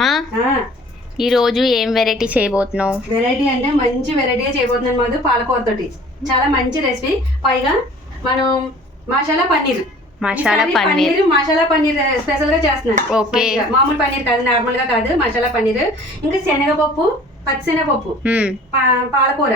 మా ఈ రోజు ఏం వెరైటీ చేయబోతున్నావు? వెరైటీ అంటే మంచి వెరైటీ చేయబోతున్నాను మధు, పాలకూర తోటి. చాలా మంచి రెసిపీ. పైగా మనం మసాలా పన్నీర్ మసాలా పన్నీర్ స్పెషల్ గా చేస్తున్నాను. ఓకే, మామూలు పన్నీర్ కాదు, నార్మల్ గా కాదు, మసాలా పన్నీర్. ఇంకా శనగపప్పు, పచ్చిశనగపప్పు, పాలకూర,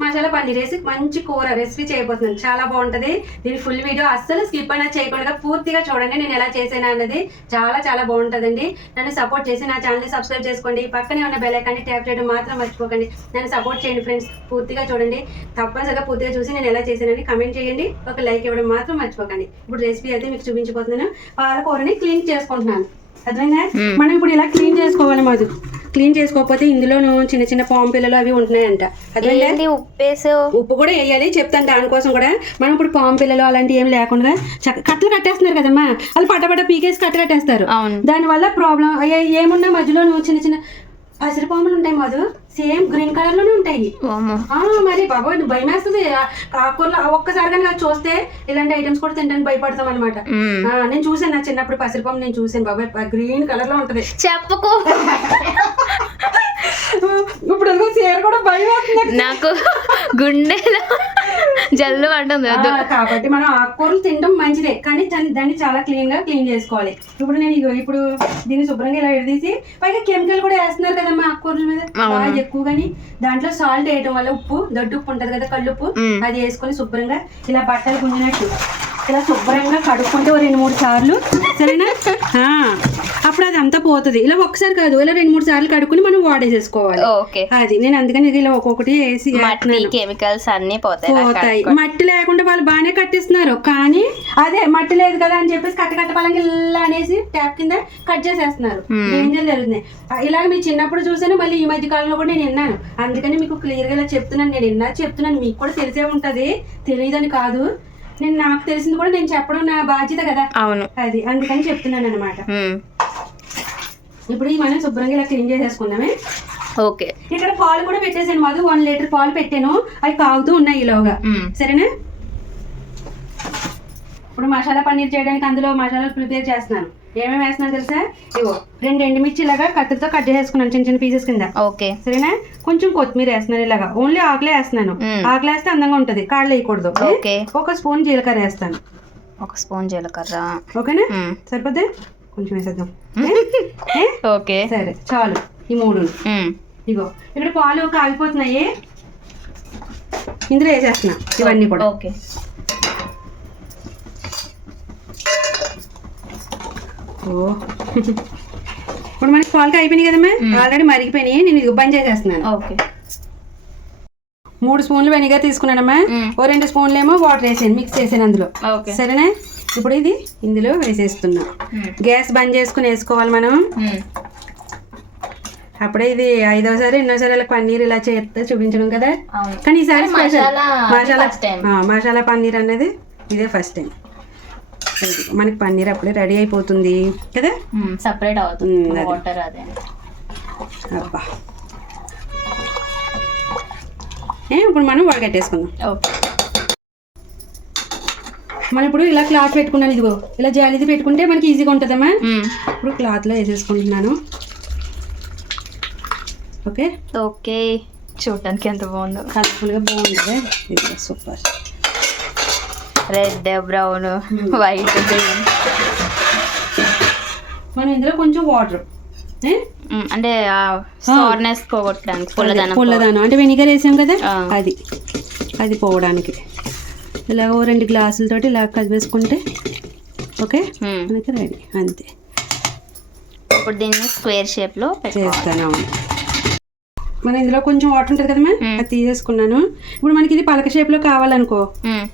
మసాలా పన్నీర్ వేసి మంచి కూర రెసిపీ చేయబోతున్నాను. చాలా బాగుంటది. దీని ఫుల్ వీడియో అస్సలు స్కిప్ అయినా చేయకుండా పూర్తిగా చూడండి. నేను ఎలా చేసాను అన్నది చాలా చాలా బాగుంటుందండి. నన్ను సపోర్ట్ చేసి నా ఛానల్ని సబ్స్క్రైబ్ చేసుకోండి. పక్కనే ఉన్న బెల్ ఐకాన్ని ట్యాప్ చేయడం మాత్రం మర్చిపోకండి. నన్ను సపోర్ట్ చేయండి ఫ్రెండ్స్. పూర్తిగా చూడండి. తప్పనిసరిగా పూర్తిగా చూసి నేను ఎలా చేశానని కమెంట్ చేయండి. ఒక లైక్ ఇవ్వడం మాత్రం మర్చిపోకండి. ఇప్పుడు రెసిపీ అయితే మీకు చూపించబోతున్నాను. పాలకూరని క్లీన్ చేసుకుంటున్నాను. అర్థమైందా? మనం ఇప్పుడు ఇలా క్లీన్ చేసుకోవాలి మధు. క్లీన్ చేసుకోకపోతే ఇందులోనూ చిన్న చిన్న పాము పిల్లలు అవి ఉంటున్నాయంట. అదే ఉప్పు కూడా వేయాలి, చెప్తాను. దానికోసం కూడా మనం ఇప్పుడు పాము పిల్లలు అలాంటివి ఏం లేకుండా కట్టలు కట్టేస్తున్నారు కదమ్మా, వాళ్ళు పట్టపట్ట పీకేసి కట్టేస్తారు. దానివల్ల ప్రాబ్లం ఏమున్నా మధ్యలో చిన్న చిన్న పసిరి పాములు ఉంటాయి మధు, సేమ్ గ్రీన్ కలర్ లోనే ఉంటాయి. మరి బాబోయ్ భయం వేస్తుంది. ఆకుకూరలు ఒక్కసారి కానీ చూస్తే ఇలాంటి ఐటమ్స్ కూడా తింటానికి భయపడతాం అనమాట. నేను చూసాను, నా చిన్నప్పుడు పసిరిపాము నేను చూసాను. బాబాయ్ గ్రీన్ కలర్ లో ఉంటది. చెప్పకు. ఇప్పుడు చీర కూడా భయం వేస్తుంది నాకు, గుండెలో జల్లు అంటుంది. కాబట్టి మనం ఆకుకూరలు తినడం మంచిదే, కానీ దాన్ని చాలా క్లీన్ గా క్లీన్ చేసుకోవాలి. ఇప్పుడు నేను ఇప్పుడు దీన్ని శుభ్రంగా ఇలా ఎడదీసి, పైగా కెమికల్ కూడా వేస్తున్నారు కదమ్మా ఆకుకూరల మీద బాగా ఎక్కువ. కానీ దాంట్లో సాల్ట్ వేయడం వల్ల ఉప్పు, దొడ్డు ఉప్పు ఉంటది కదా, కళ్ళుప్పు, అది వేసుకొని శుభ్రంగా ఇలా బట్టలు గుంజినట్టు ఇలా శుభ్రంగా కడుక్కుంటే 2-3 సార్లు, సరేనా? అప్పుడు అది అంతా పోతుంది. ఇలా ఒక్కసారి కాదు, ఇలా 2-3 సార్లు కడుక్కుని మనం వాడేసేసుకోవాలి. అది నేను అందుకని ఇలా ఒక్కొక్కటి వేసి కెమికల్స్ అన్ని పోతాయి. మట్టి లేకుండా వాళ్ళు బాగానే కట్టిస్తున్నారు, కానీ అదే మట్టి లేదు కదా అని చెప్పేసి కట్టపాలంగా ఇలా అనేసి ట్యాప్ కింద కట్ చేసేస్తున్నారు. డేంజర్ జరుగుతుంది. ఇలాగ మీ చిన్నప్పుడు చూసాను, మళ్ళీ ఈ మధ్య కాలంలో కూడా నేను విన్నాను. అందుకని మీకు క్లియర్ గా ఇలా చెప్తున్నాను. నేను చెప్తున్నాను, మీకు కూడా తెలిసే ఉంటది, తెలియదని కాదు. నేను నాకు తెలిసింది కూడా నేను చెప్పడం నా బాధ్యత కదా. అవును, అది అందుకని చెప్తున్నాను అనమాట. ఇప్పుడు మనం శుభ్రంగా ఇలా క్లీన్ చేసేసుకున్నామే. ఓకే, ఇక్కడ పాలు కూడా పెట్టేసాను మధు, 1 లీటర్ పాలు పెట్టాను. అవి కాగుతూ ఉన్నాయి ఈలోగా, సరేనా? ఇప్పుడు మసాలా పన్నీర్ చేయడానికి అందులో మసాలాలు ప్రిపేర్ చేస్తున్నాను. ఏమేమి వేస్తున్నాను తెలుసా? ఇగో 2 ఎండుమిర్చి ఇలాగా కత్తితో కట్ చేసేసుకున్నాను చిన్న చిన్న పీసెస్ కింద. ఓకే, సరేనా? కొంచెం కొత్తిమీర వేస్తున్నాను. ఇలాగా ఓన్లీ ఆకులే వేస్తున్నాను. ఆకులు వేస్తే అందంగా ఉంటది, కాళ్ళు వేయకూడదు. ఓకే, 1 స్పూన్ జీలకర్ర వేస్తాను. 1 స్పూన్ జీలకర్ర. ఓకేనా? సరిపోద్ది, కొంచెం వేసేద్దాం. ఓకే, సరే చాలు. ఈ 3 ఇగో ఇక్కడ పాలు కాగిపోతున్నాయి, ఇందులో వేసేస్తున్నా ఇవన్నీ కూడా. ఓకే, ఇప్పుడు మనకి పాలు అయిపోయినాయి కదమ్మా, ఆల్రెడీ మరిగిపోయినాయి. నేను ఇది బంద్ చేసేస్తున్నాను. ఓకే, 3 స్పూన్లు వెనిగర్ తీసుకున్నానమ్మా. 2 స్పూన్లు ఏమో వాటర్ వేసాను, మిక్స్ చేసాను అందులో. సరేనా? ఇప్పుడు ఇది ఇందులో వేసేస్తున్నా. గ్యాస్ బంద్ చేసుకుని వేసుకోవాలి మనం. అప్పుడే ఇది 5వసారి 8వసారి అలా పన్నీర్ ఇలా చేస్తే చూపించడం కదా. కానీ ఈసారి స్పెషల్ మసాలా పన్నీర్ అనేది ఇదే ఫస్ట్ టైం. మనకి పన్నీర్ అప్పుడే రెడీ అయిపోతుంది కదా, సెపరేట్ అవుతుంది వాటర్. అదే అబ్బా, ఇప్పుడు మనం వడగట్టేసుకుందాం. మనం ఇప్పుడు ఇలా క్లాత్ పెట్టుకున్నాను. ఇదిగో ఇలా జాలిది పెట్టుకుంటే మనకి ఈజీగా ఉంటుందమ్మా. ఇప్పుడు క్లాత్లో వేసేసుకుంటున్నాను. ఓకే ఓకే, చూడటానికి ఎంత బాగుందో, కలర్ఫుల్గా బాగుంది. ఇది super. Red, brown, white, green. మనం ఇందులో కొంచెం వాటర్ అంటే సార్నెస్ పోగొట్టడానికి, పుల్లదనం అంటే వెనిగర్ వేసాం కదా, అది పోవడానికి. ఇలా 2 గ్లాసులతోటి ఇలా కలిపేసుకుంటే ఓకే, మనకి రెడీ. అంతే. ఇప్పుడు దీన్ని స్క్వేర్ షేప్లో చేస్తాను. మనం ఇందులో కొంచెం వాటర్ ఉంటుంది కదమ్మా, అది తీసేసుకున్నాను. ఇప్పుడు మనకి ఇది పలక షేప్లో కావాలనుకో,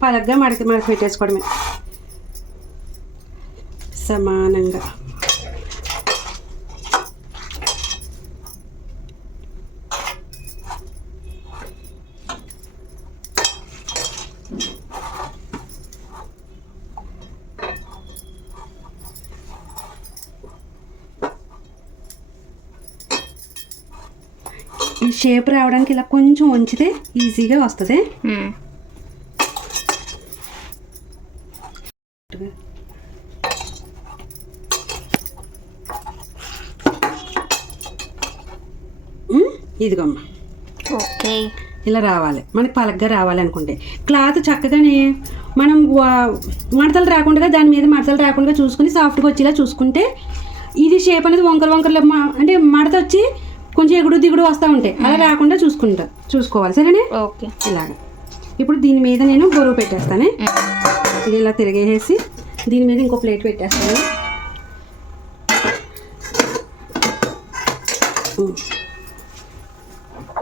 పలకగా మడక పెట్టేసుకోవడమే సమానంగా. ఈ షేప్ రావడానికి ఇలా కొంచెం ఉంచితే ఈజీగా వస్తుంది. ఇదిగోమ్మ ఓకే. ఇలా రావాలి, మనకి పలగ్గా రావాలనుకుంటే క్లాత్ చక్కగానే మనం మడతలు రాకుండా దాని మీద మడతలు రాకుండా చూసుకుని సాఫ్ట్గా వచ్చేలా చూసుకుంటే ఇది షేప్ అనేది వంకరలు అంటే మడత వచ్చి కొంచెం ఎగుడు దిగుడు వస్తూ ఉంటాయి, అలా రాకుండా చూసుకోవాలి. సరేనే? ఓకే. ఇలాగా ఇప్పుడు దీని మీద నేను బరువు పెట్టేస్తాను. ఇది ఇలా తిరిగేసి దీని మీద ఇంకో ప్లేట్ పెట్టేస్తాను.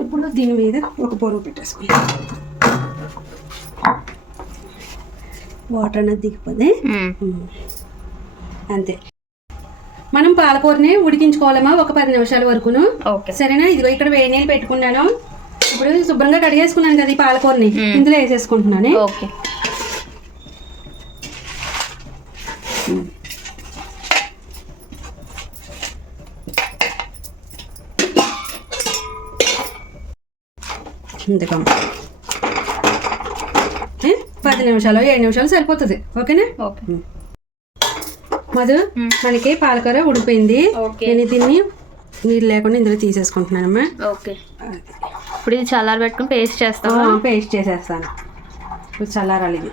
ఇప్పుడు దీని మీద ఒక బరువు పెట్టేసుకుంటాం. వాటర్ అనేది దిగిపోతే అంతే. మనం పాలకూరని ఉడికించుకోవాలమ్మా ఒక 10 నిమిషాల వరకును. సరేనా? ఇదిగో ఇక్కడ వేడి నీళ్ళు పెట్టుకున్నాను. ఇప్పుడు శుభ్రంగా కడిగేసుకున్నాను కదా ఈ పాలకూరని, ఇందులో వేసేసుకుంటున్నాను. ఓకే. ఇంతకమ్మ 10 నిమిషాలు 7 నిమిషాలు సరిపోతుంది. ఓకేనా? ఓకే. మధు, మనకి పాలకూర ఉడిపోయింది. నేను దీన్ని నీళ్ళు లేకుండా ఇందులో తీసేసుకుంటున్నానమ్మా. ఓకే. ఇప్పుడు ఇది చల్లారి పెట్టుకుని పేస్ట్ చేస్తాను. పేస్ట్ చేసేస్తాను. ఇప్పుడు చల్లారాలి ఇది.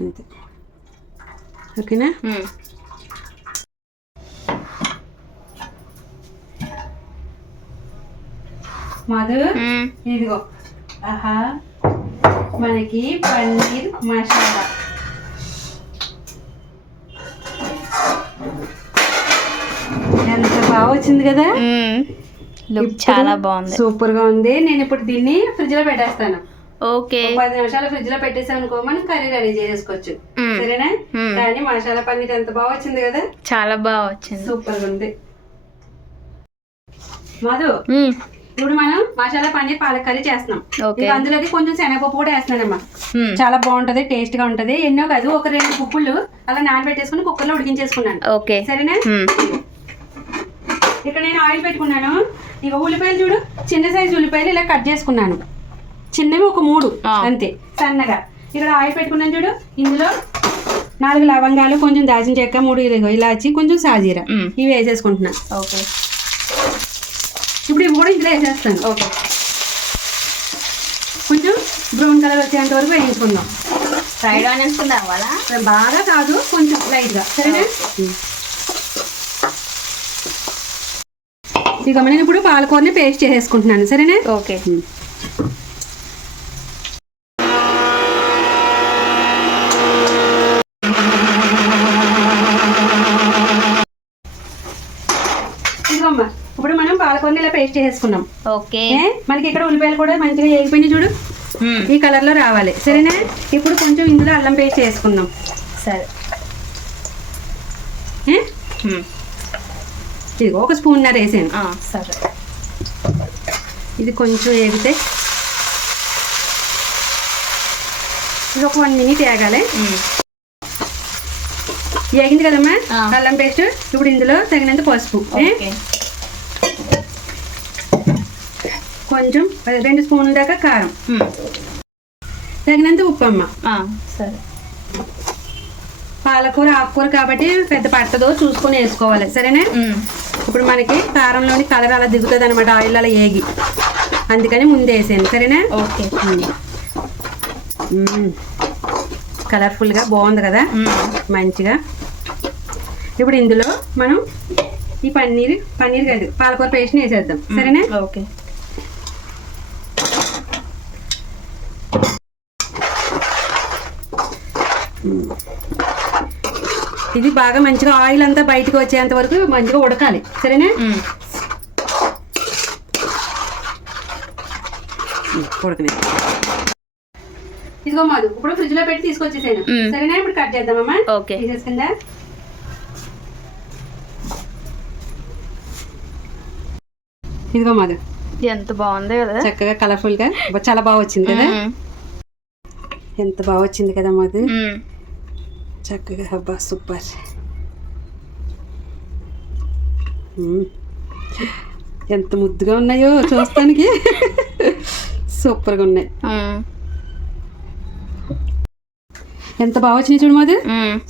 అంతే. ఓకేనా? మధు, ఇదిగో ఆహా మనకి పన్నీర్ మసాలా. ఎంత బాగా వచ్చింది కదా, చాలా బాగుంది, సూపర్ గా ఉంది. నేను ఇప్పుడు దీన్ని ఫ్రిడ్జ్ లో పెట్టేస్తాను. ఓకే. 10 నిమిషాలు ఫ్రిడ్జ్ లో పెట్టేసాను అనుకో, మనం కర్రీ రెడీ చేసుకోవచ్చు. సరేనా? కానీ మసాలా పన్నీర్ ఎంత బాగా వచ్చింది కదా, చాలా బాగా వచ్చింది, సూపర్ గా ఉంది. మధు, ఇప్పుడు మనం మసాలా పన్నీర్ పాలక్ కర్రీ చేస్తున్నాం. అందులోకి కొంచెం శనగపప్పు కూడా వేస్తున్నానమ్మా. చాలా బాగుంటది, టేస్ట్ గా ఉంటది. ఎన్నో కాదు, ఒక 2 పుప్పులు అలా నానబెట్టేసుకుని కుక్కర్ లో ఉడికించేసుకున్నాను. సరేనా? ఇక్కడ నేను ఆయిల్ పెట్టుకున్నాను. ఇక ఉల్లిపాయలు చూడు, చిన్న సైజు ఉల్లిపాయలు ఇలా కట్ చేసుకున్నాను. చిన్నవి ఒక 3 అంతే, సన్నగా. ఇక్కడ ఆయిల్ పెట్టుకున్నాను చూడు, ఇందులో 4 లవంగాలు, కొంచెం దాల్చిన చెక్క, 3 ఇలాచి, కొంచెం సాజీరా, ఇవి వేసేసుకుంటున్నాను. ఓకే. ఇప్పుడు ఇవి కూడా ఇందులో వేసేస్తాను. ఓకే. కొంచెం బ్రౌన్ కలర్ వచ్చేంత వరకు వేయించుకుందాం. ఫ్రైడ్ ఆనియన్స్ కూడా కావాలా? బాగా కాదు, కొంచెం లైట్గా. సరేనా? ఇక నేను ఇప్పుడు పాలకూరని పేస్ట్ చేసేసుకుంటున్నాను. సరేనా? ఓకే. ఇదిగోమ్మా, ఇప్పుడు మనం పాలకూరని ఇలా పేస్ట్ చేసేసుకున్నాం. ఓకే. మనకి ఇక్కడ ఉల్లిపాయలు కూడా మంచిగా వేగిపోయినాయి చూడు, ఈ కలర్ లో రావాలి. సరేనా? ఇప్పుడు కొంచెం ఇందులో అల్లం పేస్ట్ చేసుకుందాం. సరే. ఇది 1 స్పూన్ వేసాను. సరే. ఇది కొంచెం వేగితే ఇది ఒక 1 మినిట్ వేగాలి. వేగింది కదమ్మా అల్లం పేస్ట్. ఇప్పుడు ఇందులో తగినంత పసుపు, కొంచెం 2 స్పూన్ల దాకా కారం, తగినంత ఉప్పు అమ్మ. సరే. పాలకూర ఆకుకూర కాబట్టి పెద్ద పట్టదో చూసుకొని వేసుకోవాలి. సరేనా? ఇప్పుడు మనకి కారంలోని కలర్ అలా దిగుతుంది అనమాట, ఆయిల్ అలా ఏగి, అందుకని ముందే వేసాను. సరేనా? ఓకే. కలర్ఫుల్గా బాగుంది కదా, మంచిగా. ఇప్పుడు ఇందులో మనం ఈ పన్నీర్ కాదు పాలకూర పేస్ట్ని వేసేద్దాం. సరేనా? ఓకే. ఇది బాగా మంచిగా ఆయిల్ అంతా బయటకు వచ్చేంత వరకు మంచిగా ఉడకాలి. సరేనా? ఉడకనే. ఇదిగో మాది ఇప్పుడు ఫ్రిడ్జ్ లో పెట్టి తీసుకొచ్చేసాను. సరేనా? ఇప్పుడు కట్ చేద్దామమ్మా. ఓకే. తీసేసుకుందా. ఇదిగో మాది ఎంత బాగుంది కదా, చక్కగా కలర్ఫుల్ గా చాలా బాగా వచ్చింది కదా, ఎంత బాగా వచ్చింది కదా మాది, చక్కగా. అబ్బా సూపర్. ఎంత ముద్దుగా ఉన్నాయో చూస్తానికి, సూపర్గా ఉన్నాయి. ఎంత బాగా వచ్చినాయి చూడు మాది,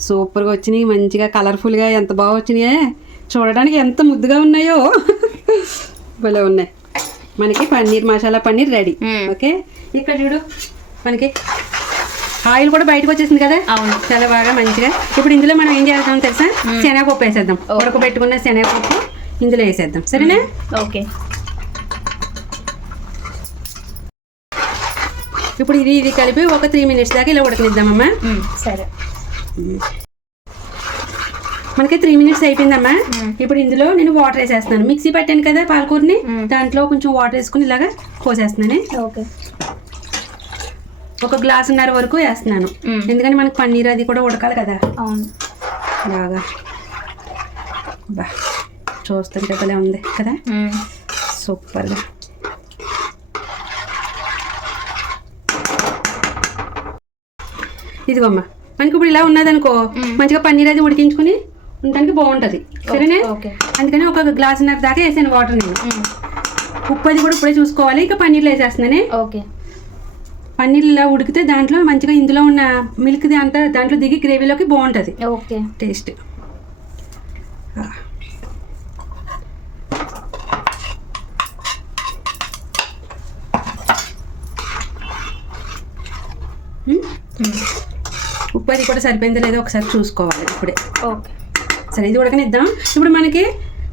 సూపర్గా వచ్చినాయి, మంచిగా కలర్ఫుల్గా ఎంత బాగా వచ్చినాయే. చూడడానికి ఎంత ముద్దుగా ఉన్నాయో భలే ఉన్నాయి. మనకి పన్నీర్ మసాలా పన్నీర్ రెడీ. ఓకే, ఇక్కడ చూడు మనకి ఆయిల్ కూడా బయటకు వచ్చేసింది కదా. అవును, చాలా బాగా మంచిగా. ఇప్పుడు ఇందులో మనం ఏం చేద్దాం తెలుసా, శనగపప్పు వేసేద్దాం. ఉడకబెట్టుకున్న శనగపప్పు ఇందులో వేసేద్దాం. సరేనా? ఓకే. ఇప్పుడు ఇది కలిపి ఒక 3 minutes దాకా ఇలా ఉడకనిద్దామమ్మా. సరే. మనకి 3 minutes అయిపోయిందమ్మా. ఇప్పుడు ఇందులో నేను వాటర్ వేసేస్తున్నాను. మిక్సీ పట్టాను కదా పాలకూరని, దాంట్లో కొంచెం వాటర్ వేసుకుని ఇలాగా పోసేస్తున్నాను. ఓకే, ఒక 1.5 గ్లాస్ వరకు వేస్తున్నాను. ఎందుకంటే మనకి పన్నీర్ అది కూడా ఉడకాలి కదా. అవును. బాగా బా చూస్తుంటే భలే ఉంది కదా, సూపర్గా. ఇదిగోమ్మా మనకి ఇప్పుడు ఇలా ఉన్నదనుకో, మంచిగా పన్నీర్ అది ఉడికించుకుని ఉండడానికి బాగుంటుంది. సరేనే? అందుకని ఒక 1.5 గ్లాస్ దాకా వేసాను వాటర్ నేను. ఉప్పు అది కూడా ఇప్పుడే చూసుకోవాలి. ఇక పన్నీర్లో వేసేస్తున్నానే. ఓకే. పన్నీర్ ఇలా ఉడికితే దాంట్లో మంచిగా ఇందులో ఉన్న మిల్క్ అంతా దాంట్లో దిగి గ్రేవీలోకి బాగుంటుంది. Okay, taste. ఉప్పు అది కూడా సరిపోయిందో లేదో ఒకసారి చూసుకోవాలి ఇప్పుడే. ఓకే, సరే ఇది ఉడకనిద్దాం. ఇప్పుడు మనకి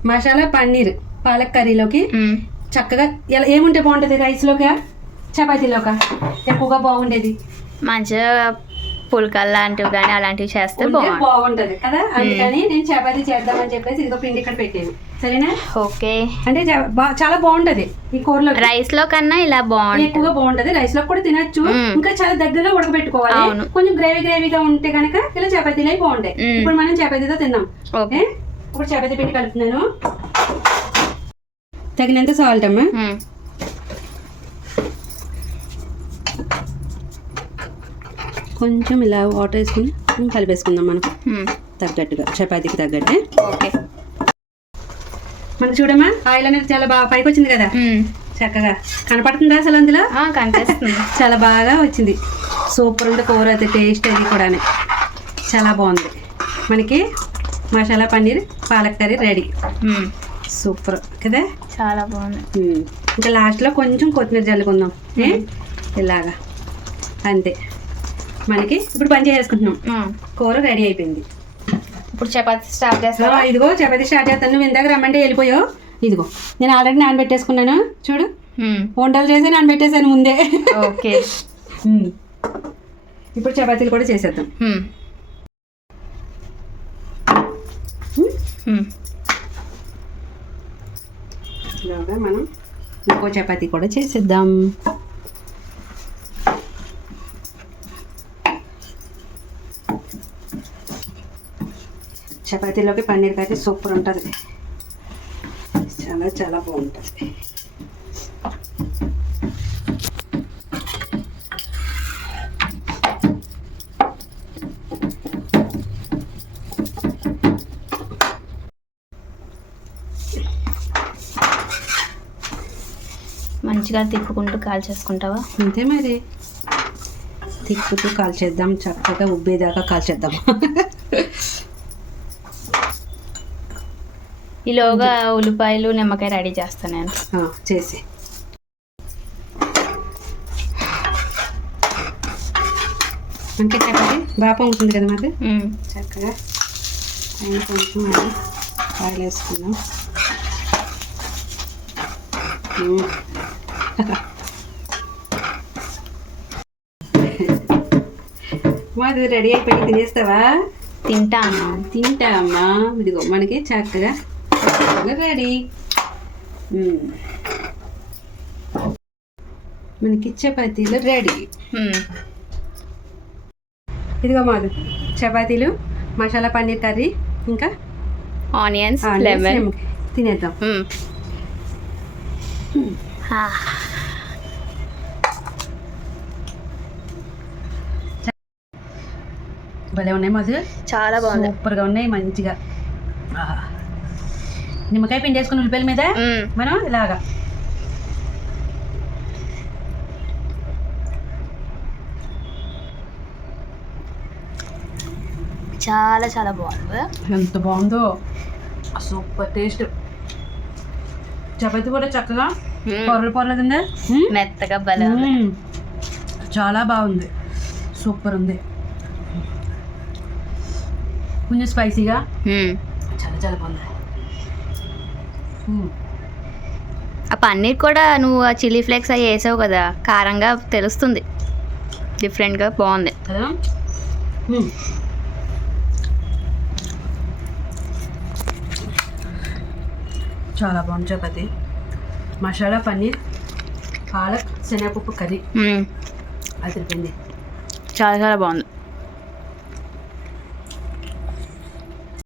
మసాలా పన్నీర్ పాలక్ కర్రీలోకి చక్కగా ఎలా ఏముంటే బాగుంటుంది, రైస్లోకా చపాతీలోకా ఎక్కువగా బాగుండేది? మంచిగా పుల్కల్ లాంటివి కానీ అలాంటివి చేస్తే బాగుంటది కదా. అందుకని నేను చపాతీ చేద్దామని చెప్పేసి ఇదిగో పిండి ఇక్కడ పెట్టాను. సరేనా? ఓకే. అంటే చాలా బాగుంటది ఈ కూరలో. రైస్ లో కన్నా ఇలా బాగుంటుంది, ఎక్కువగా బాగుంటది. రైస్ లో కూడా తినచ్చు. ఇంకా చాలా దగ్గరగా ఉడకబెట్టుకోవాలి. కొంచెం గ్రేవీగా ఉంటే కనుక ఇలా చపాతీలు అయి బాగుంటాయి. ఇప్పుడు మనం చపాతీతో తిన్నాం. ఓకే, ఇప్పుడు చపాతీ పిండి కలుపుతున్నాను. తగినంత సాల్ట్ అమ్మా. కొంచెం ఇలా వాటర్ వేసుకుని కలిపేసుకుందాం మనం తగ్గట్టుగా, చపాతీకి తగ్గట్టే. ఓకే. మనకి చూడమ్మా ఆయిల్ అనేది చాలా బాగా పైకి వచ్చింది కదా, చక్కగా కనపడుతుందా అసలు అందులో? కనిపిస్తుంది. చాలా బాగా వచ్చింది. సూపర్ ఉంది కూర అయితే, టేస్ట్ అది కూడా చాలా బాగుంది. మనకి masala paneer palak curry ready. Super కదా, చాలా బాగుంది. ఇంకా లాస్ట్లో కొంచెం కొత్తిమీర జల్లుకుందాం ఇలాగా, అంతే. మనకి ఇప్పుడు పని చేసుకుంటున్నాం. కూర రెడీ అయిపోయింది. ఇప్పుడు చపాతీ స్టార్ట్ చేస్తా. ఇదిగో చపాతీ స్టార్ట్ చేస్తాను. నువ్వు ఇందాక రమ్మంటే వెళ్ళిపోయావు. ఇదిగో నేను ఆల్రెడీ నానబెట్టేసుకున్నాను. చూడు, వంటలు చేసి నానబెట్టేసాను ముందే. ఓకే. ఇప్పుడు చపాతీలు కూడా చేసేద్దాం. ఇలాగా మనం ఇంకో చపాతీ కూడా చేసేద్దాం. చపాతీలోకి పన్నీర్ కర్రీ సూపర్ ఉంటుంది, చాలా చాలా బాగుంటుంది. మంచిగా తిప్పుకుంటూ కాల్చేసుకుంటావా? అంతే మరి, తిప్పుతూ కాల్చేద్దాం, చక్కగా ఉబ్బేదాకా కాల్చేద్దాం. ఈలోగా ఉల్లిపాయలు నిమ్మకాయ రెడీ చేస్తాను నేను. చేసి అంటే చక్కగా బాగా పొంగుతుంది కదా మాకు. చక్కగా అయిన కొంచెం ఆయిల్ వేసుకుందాం. మాది రెడీ అయిపోయి తినేస్తావా? తింటామా. ఇదిగో మనకి చక్కగా రెడీ. మనకి చపాతీలు రెడీ. ఇదిగో మాది చపాతీలు, మసాలా పన్నీర్ కర్రీ, ఇంకా ఆనియన్స్, లెమన్. తినేద్దాం. భలే ఉన్నాయి మధు, చాలా బాగుంది, సూపర్గా ఉన్నాయి. మంచిగా నిమ్మకాయ పిండి వేసుకుని ఉల్లిపాయల మీద మనం ఇలాగా చాలా చాలా బాగుంది. ఎంత బాగుందో. Super taste. చపాతీ కూడా చక్కగా మ్మ్. పొరలు పొరలు ఉంది. మెత్తగా భలే ఉంది. చాలా బాగుంది, సూపర్ ఉంది. కొంచెం స్పైసీగా మ్మ్. చాలా చాలా బాగుంది. ఆ పన్నీర్ కూడా నువ్వు ఆ చిల్లీ ఫ్లేక్స్ అవి వేసావు కదా, కారంగా తెలుస్తుంది, డిఫరెంట్గా బాగుంది. కదా. చాలా బాగుంది చపాతి. మసాలా పన్నీర్, పాలక్, శనగపప్పు కర్రీ మ్మ్. అదిరిపోయింది. చాలా చాలా బాగుంది.